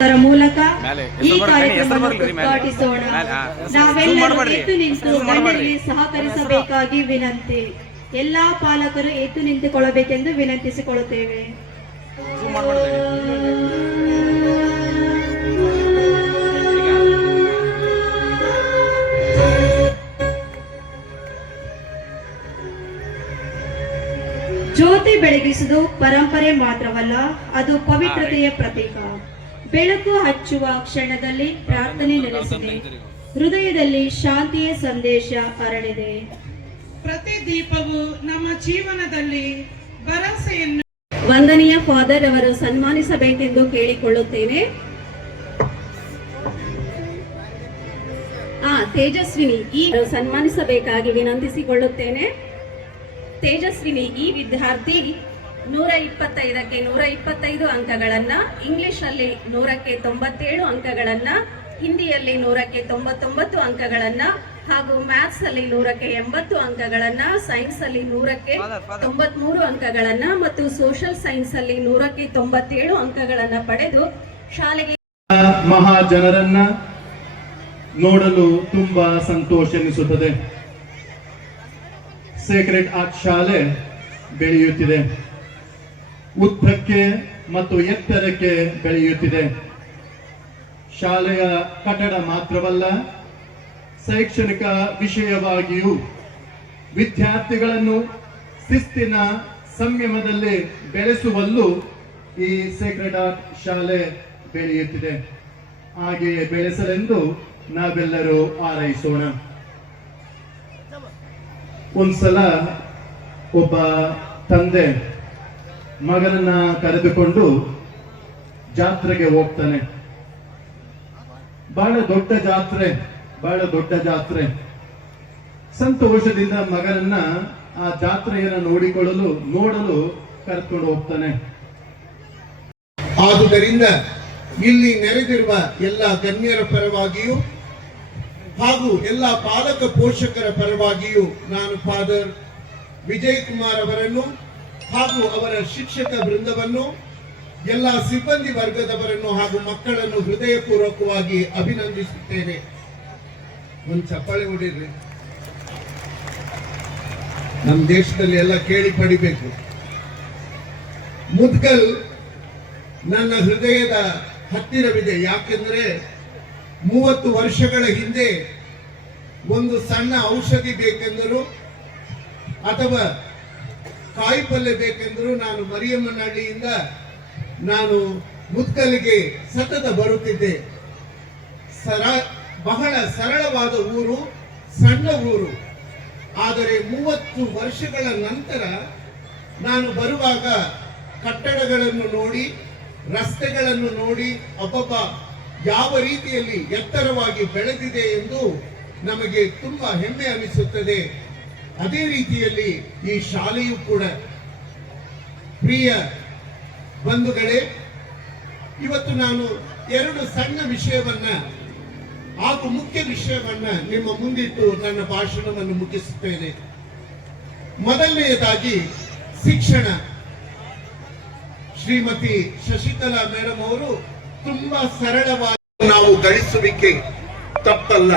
ಮೂಲಕ ಈ ಕಾರ್ಯಕ್ರಮವನ್ನು ಉದ್ಘಾಟಿಸೋಣ. ನಾವೆಲ್ಲರೂ ಎದ್ದು ನಿಂತು ಗಣ್ಯರಿಗೆ ಸಹಕರಿಸಬೇಕಾಗಿ ವಿನಂತಿ. ಎಲ್ಲಾ ಪಾಲಕರು ಎದ್ದು ನಿಂತುಕೊಳ್ಳಬೇಕೆಂದು ವಿನಂತಿಸಿಕೊಳ್ಳುತ್ತೇವೆ. ಜ್ಯೋತಿ ಬೆಳಗಿಸುವುದು ಪರಂಪರೆ ಮಾತ್ರವಲ್ಲ, ಅದು ಪವಿತ್ರತೆಯ ಪ್ರತೀಕ. ಬೆಳಕು ಹಚ್ಚುವ ಕ್ಷಣದಲ್ಲಿ ಪ್ರಾರ್ಥನೆ ನೆಲೆಸಿದೆ, ಹೃದಯದಲ್ಲಿ ಶಾಂತಿಯ ಸಂದೇಶ ಹರಡಿದೆ. ಪ್ರತಿ ದೀಪವು ನಮ್ಮ ಜೀವನದಲ್ಲಿ ಭರವಸೆಯನ್ನು. ವಂದನೀಯ ಫಾದರ್ ಅವರು ಸನ್ಮಾನಿಸಬೇಕೆಂದು ಕೇಳಿಕೊಳ್ಳುತ್ತೇನೆ. ತೇಜಸ್ವಿನಿ ಈ ಸನ್ಮಾನಿಸಬೇಕಾಗಿ ವಿನಂತಿಸಿಕೊಳ್ಳುತ್ತೇನೆ. ತೇಜಸ್ವಿನಿ ಈ ವಿದ್ಯಾರ್ಥಿ 125ಕ್ಕೆ 125 ಅಂಕಗಳನ್ನ, ಇಂಗ್ಲಿಷ್ ಅಲ್ಲಿ 100ಕ್ಕೆ 97 ಅಂಕಗಳನ್ನ, ಹಿಂದಿಯಲ್ಲಿ 100ಕ್ಕೆ 99 ಅಂಕಗಳನ್ನ, ಹಾಗೂ ಮ್ಯಾಥ್ಸ್ ಅಲ್ಲಿ 100ಕ್ಕೆ 80 ಅಂಕಗಳನ್ನ, ಸೈನ್ಸ್ ಅಲ್ಲಿ 100ಕ್ಕೆ 93 ಅಂಕಗಳನ್ನ ಮತ್ತು ಸೋಷಿಯಲ್ ಸೈನ್ಸ್ ಅಲ್ಲಿ 100ಕ್ಕೆ 97 ಅಂಕಗಳನ್ನ ಪಡೆದು ಶಾಲೆಗೆ ಮಹಾಜನರನ್ನ ನೋಡಲು ತುಂಬಾ ಸಂತೋಷ ಎನಿಸುತ್ತದೆ. ಸೇಕ್ರೆಡ್ ಆರ್ಟ್ ಶಾಲೆ ಬೆಳೆಯುತ್ತಿದೆ, ಉದ್ದಕ್ಕೆ ಮತ್ತು ಎತ್ತರಕ್ಕೆ ಬೆಳೆಯುತ್ತಿದೆ. ಶಾಲೆಯ ಕಟ್ಟಡ ಮಾತ್ರವಲ್ಲ, ಶೈಕ್ಷಣಿಕ ವಿಷಯವಾಗಿಯೂ ವಿದ್ಯಾರ್ಥಿಗಳನ್ನು ಶಿಸ್ತಿನ ಸಂಯಮದಲ್ಲಿ ಬೆಳೆಸುವಲ್ಲೂ ಈ ಸೇಕ್ರೆಡ್ ಆರ್ಟ್ ಶಾಲೆ ಬೆಳೆಯುತ್ತಿದೆ. ಹಾಗೆಯೇ ಬೆಳೆಸಲೆಂದು ನಾವೆಲ್ಲರೂ ಹಾರೈಸೋಣ. ಒಂದ್ಸಲ ಒಬ್ಬ ತಂದೆ ಮಗನನ್ನ ಕರೆದುಕೊಂಡು ಜಾತ್ರೆಗೆ ಹೋಗ್ತಾನೆ. ಬಹಳ ದೊಡ್ಡ ಜಾತ್ರೆ. ಸಂತೋಷದಿಂದ ಮಗನನ್ನ ಆ ಜಾತ್ರೆಯನ್ನು ನೋಡಲು ಕರೆದುಕೊಂಡು ಹೋಗ್ತಾನೆ. ಆದುದರಿಂದ ಇಲ್ಲಿ ನೆರೆದಿರುವ ಎಲ್ಲ ಗಣ್ಯರ ಪರವಾಗಿಯೂ ಹಾಗೂ ಎಲ್ಲ ಪಾಲಕ ಪೋಷಕರ ಪರವಾಗಿಯೂ ನಾನು ಫಾದರ್ ವಿಜಯ್ ಕುಮಾರ್ ಅವರನ್ನು ಹಾಗೂ ಅವರ ಶಿಕ್ಷಕ ವೃಂದವನ್ನು, ಎಲ್ಲ ಸಿಬ್ಬಂದಿ ವರ್ಗದವರನ್ನು ಹಾಗೂ ಮಕ್ಕಳನ್ನು ಹೃದಯಪೂರ್ವಕವಾಗಿ ಅಭಿನಂದಿಸುತ್ತೇನೆ. ಒಂದು ಚಪ್ಪಾಳೆ ಹೊಡಿರ್ರಿ. ನಮ್ಮ ದೇಶದಲ್ಲಿ ಎಲ್ಲ ಕೇಳಿ ಪಡಿಬೇಕು. ಮುದ್ಗಲ್ ನನ್ನ ಹೃದಯದ ಹತ್ತಿರವಿದೆ. ಯಾಕೆಂದ್ರೆ 30 ವರ್ಷಗಳ ಹಿಂದೆ ಒಂದು ಸಣ್ಣ ಔಷಧಿ ಬೇಕೆಂದರೂ ಅಥವಾ ಕಾಯಿಪಲ್ಯ ಬೇಕೆಂದರೂ ನಾನು ಮರಿಯಮ್ಮನಹಳ್ಳಿಯಿಂದ ನಾನು ಮುದ್ಗಲ್ಗೆ ಸತತ ಬರುತ್ತಿದ್ದೆ. ಬಹಳ ಸರಳವಾದ ಊರು, ಸಣ್ಣ ಊರು. ಆದರೆ 30 ವರ್ಷಗಳ ನಂತರ ನಾನು ಬರುವಾಗ ಕಟ್ಟಡಗಳನ್ನು ನೋಡಿ, ರಸ್ತೆಗಳನ್ನು ನೋಡಿ, ಅಬ್ಬಬ್ಬ ಯಾವ ರೀತಿಯಲ್ಲಿ ಎತ್ತರವಾಗಿ ಬೆಳೆದಿದೆ ಎಂದು ನಮಗೆ ತುಂಬಾ ಹೆಮ್ಮೆ ಅನಿಸುತ್ತದೆ. ಅದೇ ರೀತಿಯಲ್ಲಿ ಈ ಶಾಲೆಯು ಕೂಡ. ಪ್ರಿಯ ಬಂಧುಗಳೇ, ಇವತ್ತು ನಾನು 2 ಸಣ್ಣ ವಿಷಯವನ್ನ ಹಾಗೂ ಮುಖ್ಯ ವಿಷಯವನ್ನ ನಿಮ್ಮ ಮುಂದಿಟ್ಟು ನನ್ನ ಭಾಷಣವನ್ನು ಮುಗಿಸುತ್ತೇನೆ. ಮೊದಲನೆಯದಾಗಿ ಶಿಕ್ಷಣ. ಶ್ರೀಮತಿ ಶಶಿಕಲಾ ಮೇಡಮ್ ಅವರು ತುಂಬಾ ಸರಳವಾಗಿ ನಾವು ಗಳಿಸುವಿಕೆ ತಪ್ಪಲ್ಲ,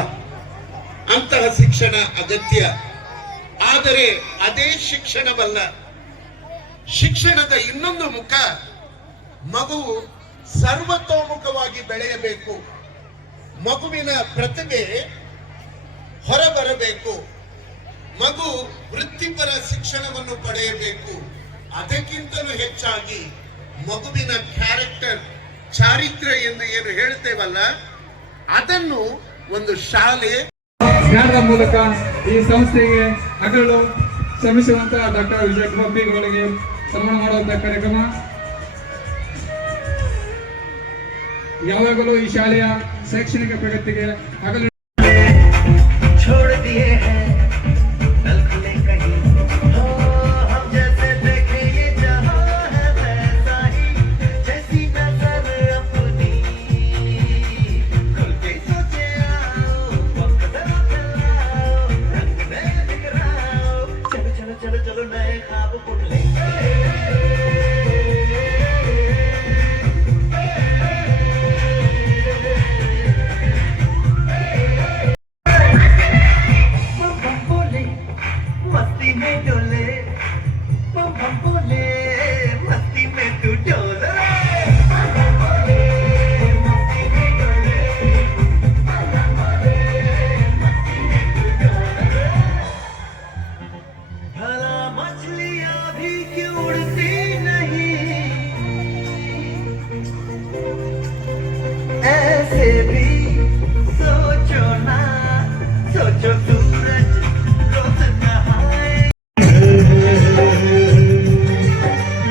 ಅಂತಹ ಶಿಕ್ಷಣ ಅಗತ್ಯ. ಆದರೆ ಅದೇ ಶಿಕ್ಷಣವಲ್ಲ. ಶಿಕ್ಷಣದ ಇನ್ನೊಂದು ಮುಖ, ಮಗುವು ಸರ್ವತೋಮುಖವಾಗಿ ಬೆಳೆಯಬೇಕು. ಮಗುವಿನ ಪ್ರತಿಭೆ ಹೊರಬರಬೇಕು. ಮಗು ವೃತ್ತಿಪರ ಶಿಕ್ಷಣವನ್ನು ಪಡೆಯಬೇಕು. ಅದಕ್ಕಿಂತಲೂ ಹೆಚ್ಚಾಗಿ ಮಗುವಿನ ಕ್ಯಾರೆಕ್ಟರ್, ಚಾರಿತ್ರ್ಯ ಎಂದು ಏನು ಹೇಳ್ತೇವಲ್ಲ, ಅದನ್ನು ಒಂದು ಶಾಲೆ ಜ್ಞಾನದ ಮೂಲಕ ಈ ಸಂಸ್ಥೆಗೆ ಅಗಲು ಶ್ರಮಿಸುವಂತಹ ಡಾಕ್ಟರ್ ವಿಜಯ್ ಕುಮಾರ್ ಪಿ ಅವರಿಗೆ ಸನ್ಮಾನ ಮಾಡುವಂತಹ ಕಾರ್ಯಕ್ರಮ ಯಾವಾಗಲೂ ಈ ಶಾಲೆಯ ಶೈಕ್ಷಣಿಕ ಪ್ರಗತಿಗೆ ಅಗಲು से भी सोचो ना, सोचो सूरज रोज नहाए।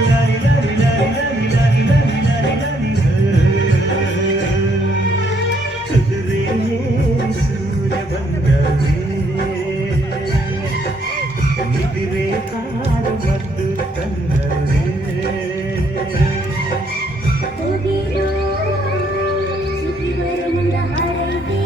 लाली लाली लाली लाली लाली लाली लाली लाली चुदरे सूर्य ಬಂದವೇ ನಿದಿರೆ ಕಾಡು ಮದ್ದು ತಂದವೇ ಹೋಗಿರೋ ಸುಖಿವರ ಮುಂದ ಹಾರೈಕೆ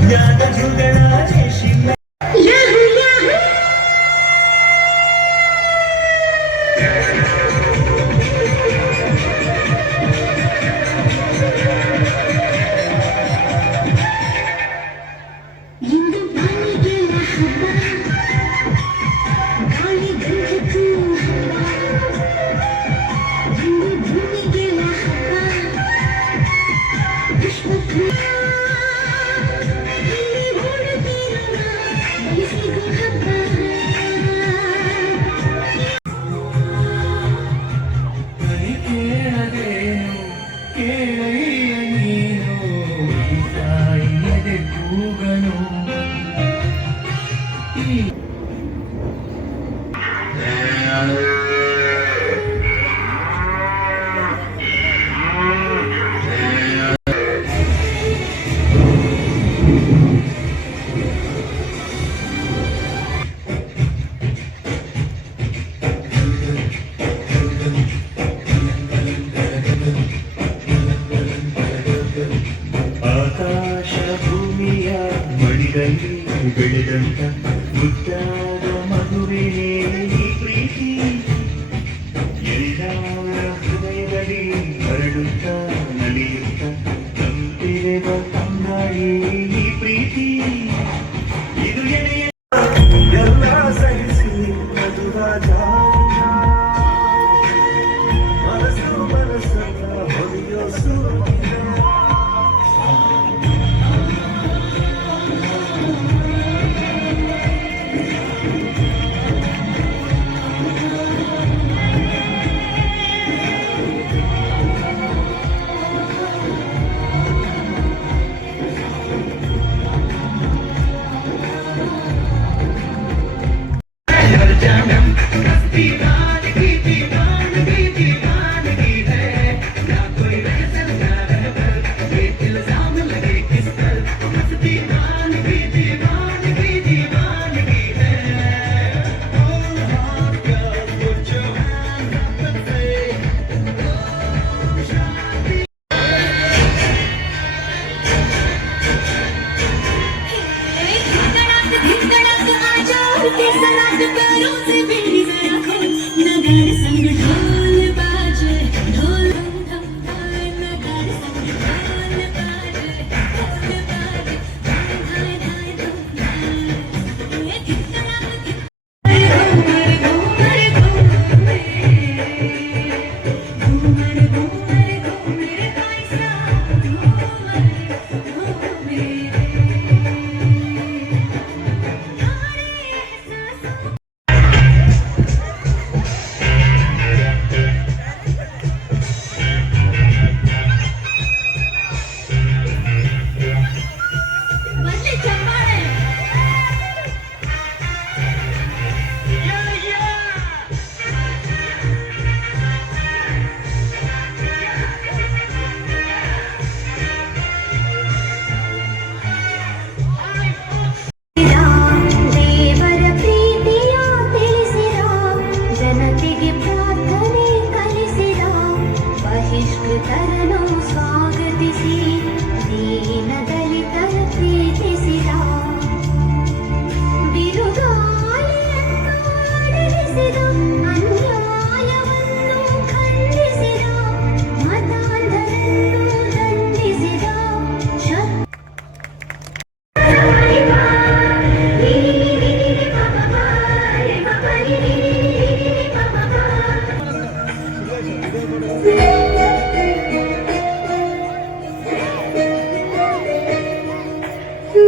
ಜ್ಞಾನ ಜುಗಳ ರೇಷಿಮೆ ಇಂದು ಬಾಳಿಗೆ ಹಬ್ಬ ಗಾಳಿ ಗಂಟು ಇಂದು ಭೂಮಿಗೆ ಹಬ್ಬ ವಿಶ್ವ ಇಲ್ಲಿ ಓಡುತ್ತಿರುವ ಬಿಸಿಗೂ ಹಬ್ಬ ಕೇಳದೇನು ಕೇಳಯ್ಯ ನೀನು ಈ ತಾಯಿಯದೆ ಕೂಗನು ಆಕಾಶ ಭೂಮಿಯ ಮಡಿದಲ್ಲಿ ಬೆಳೆದಂತ ಮುದ್ದಾದ ಮಗುವಿನೇ ಈ ಪ್ರೀತಿ ಎಲ್ಲರ ಹೃದಯದಲ್ಲಿ ಹರಡುತ್ತ ನಲಿಯುತ್ತ ತಂಪಿರುವ ತಂಗಾಳಿ ಈ ಪ್ರೀತಿ ಇದು ಎಳೆಯ ಎಲ್ಲ ಸಹಿಸಿ ಮಧುರ ಜಾಣ ಮನಸ್ಸು ಮನಸ್ಸನ್ನ ಹೊಡೆಯೋ ಸೂರ್ಯ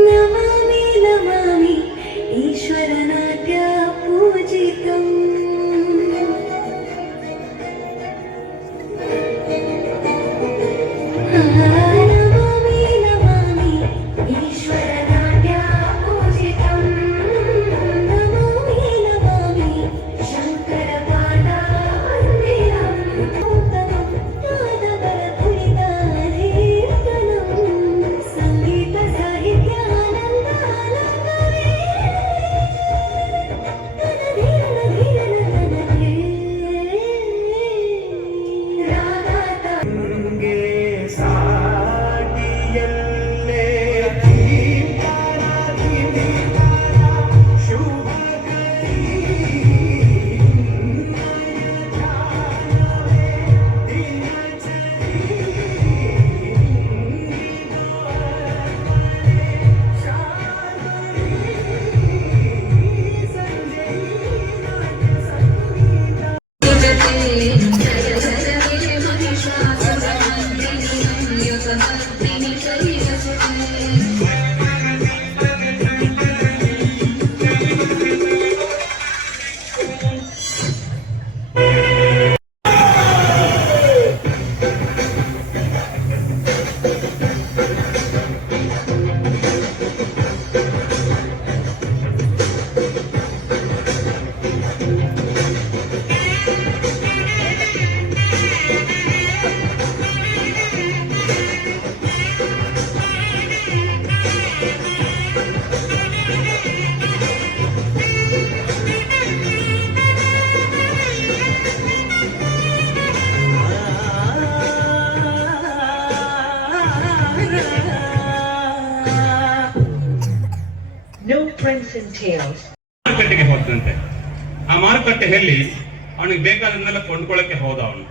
ನಮಾಮಿ ನಮಾಮಿ ಈಶ್ವರನಾಟ್ಯ ಪೂಜಿತಂ ನಮಾಮಿ ನಮಾಮಿ ಈಶ್ವರನಾಟ್ಯ ಪೂಜಿತಂ ನಮಾಮಿ ನಮಾಮಿ ಶಂಕರ ಪಾದ ವಂದಿತಂ ಪಾದಗಳ ತುಳಿದಾರೇತನಂ ಸಂಗೀತ ಸಾಹಿತ್ಯಾನಂದಾನಂದವೇ ರಾಗಾತ ನಿಂಗೆ ಸಾಟಿಯಲ್ಲೇ ದೀಪಾನ ಶುಭ No prince in tails. ಮಾರುಕಟ್ಟೆಗೆ ಹೋದಂತೆ ಆ ಮಾರುಕಟ್ಟೆಯಲ್ಲಿ ಅವನಿಗೆ ಬೇಕಾದನ್ನೆಲ್ಲ ಕೊಂಡ್ಕೊಳ್ಳಕ್ಕೆ ಹೋದ ಅವನು.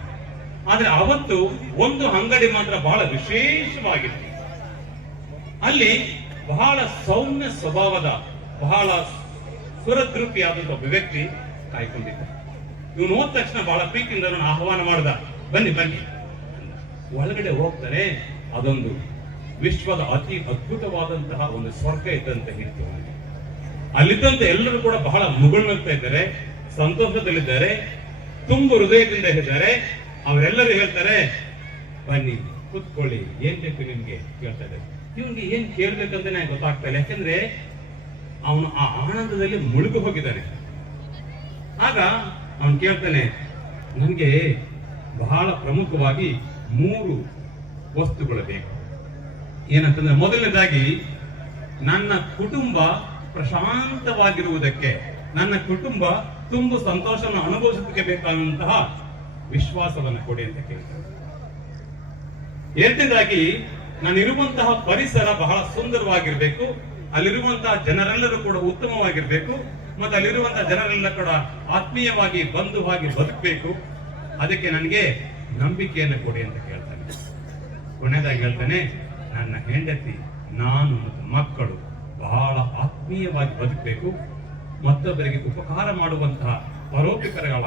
ಆದ್ರೆ ಅವತ್ತು ಒಂದು ಅಂಗಡಿ ಮಾತ್ರ ಬಹಳ ವಿಶೇಷವಾಗಿತ್ತು. ಅಲ್ಲಿ ಬಹಳ ಸೌಮ್ಯ ಸ್ವಭಾವದ ಬಹಳ ಸುರದ್ರೂಪಿಯಾದಂತ ಒಬ್ಬ ವ್ಯಕ್ತಿ ಕಾಯ್ಕೊಂಡಿದ್ದ. ಇವನು ಹೋದ ತಕ್ಷಣ ಬಹಳ ಪ್ರೀತಿಯಿಂದ ಅವನು ಆಹ್ವಾನ ಮಾಡ್ದ, ಬನ್ನಿ ಬನ್ನಿ. ಒಳಗಡೆ ಹೋಗ್ತಾನೆ, ಅದೊಂದು ವಿಶ್ವದ ಅತಿ ಅದ್ಭುತವಾದಂತಹ ಒಂದು ಸ್ವರ್ಗ ಇದ್ದಂತೆ ಇತ್ತು. ಅಲ್ಲಿದ್ದಂತೆ ಎಲ್ಲರೂ ಕೂಡ ಬಹಳ ಮುಗುಳ್ನಗ್ತಾ ಇದ್ದಾರೆ, ಸಂತೋಷದಲ್ಲಿದ್ದಾರೆ, ತುಂಬು ಹೃದಯದಿಂದ ಇದ್ದಾರೆ. ಅವರೆಲ್ಲರೂ ಹೇಳ್ತಾರೆ, ಬನ್ನಿ ಕೂತ್ಕೊಳ್ಳಿ, ಏನ್ ಬೇಕು ನಿಮ್ಗೆ ಕೇಳ್ತಾ ಇದ್ದಾರೆ. ಇವನ್ಗೆ ಏನ್ ಕೇಳ್ಬೇಕಂತಾನೆ ಗೊತ್ತಾಗ್ತಾ ಇಲ್ಲ, ಯಾಕಂದ್ರೆ ಅವನು ಆ ಆನಂದದಲ್ಲಿ ಮುಳುಗು ಹೋಗಿದ್ದಾನೆ. ಆಗ ಅವನು ಕೇಳ್ತಾನೆ, ನನಗೆ ಬಹಳ ಪ್ರಮುಖವಾಗಿ 3 ವಸ್ತುಗಳು ಬೇಕು. ಏನಂತಂದ್ರೆ, ಮೊದಲನೇದಾಗಿ ನನ್ನ ಕುಟುಂಬ ಪ್ರಶಾಂತವಾಗಿರುವುದಕ್ಕೆ, ನನ್ನ ಕುಟುಂಬ ತುಂಬು ಸಂತೋಷವನ್ನು ಅನುಭವಿಸೋದಕ್ಕೆ ಬೇಕಾದಂತಹ ವಿಶ್ವಾಸವನ್ನು ಕೊಡಿ ಅಂತ ಕೇಳ್ತಾರೆ. ಎರಡನೇದಾಗಿ ನಾನಿರುವಂತಹ ಪರಿಸರ ಬಹಳ ಸುಂದರವಾಗಿರ್ಬೇಕು, ಅಲ್ಲಿರುವಂತಹ ಜನರೆಲ್ಲರೂ ಕೂಡ ಉತ್ತಮವಾಗಿರ್ಬೇಕು, ಮತ್ತೆ ಅಲ್ಲಿರುವಂತಹ ಜನರೆಲ್ಲ ಕೂಡ ಆತ್ಮೀಯವಾಗಿ ಬಂಧುವಾಗಿ ಬದುಕಬೇಕು. ಅದಕ್ಕೆ ನನಗೆ ನಂಬಿಕೆಯನ್ನು ಕೊಡಿ ಅಂತ ಕೇಳ್ತಾನೆ. ಕೊನೆಯದಾಗಿ ಹೇಳ್ತಾನೆ, ನನ್ನ ಹೆಂಡತಿ, ನಾನು ಮತ್ತು ಮಕ್ಕಳು ಬಹಳ ಆತ್ಮೀಯವಾಗಿ ಬದುಕಬೇಕು, ಮತ್ತೊಬ್ಬರಿಗೆ ಉಪಕಾರ ಮಾಡುವಂತಹ ಪರೋಪಕಾರಗಳ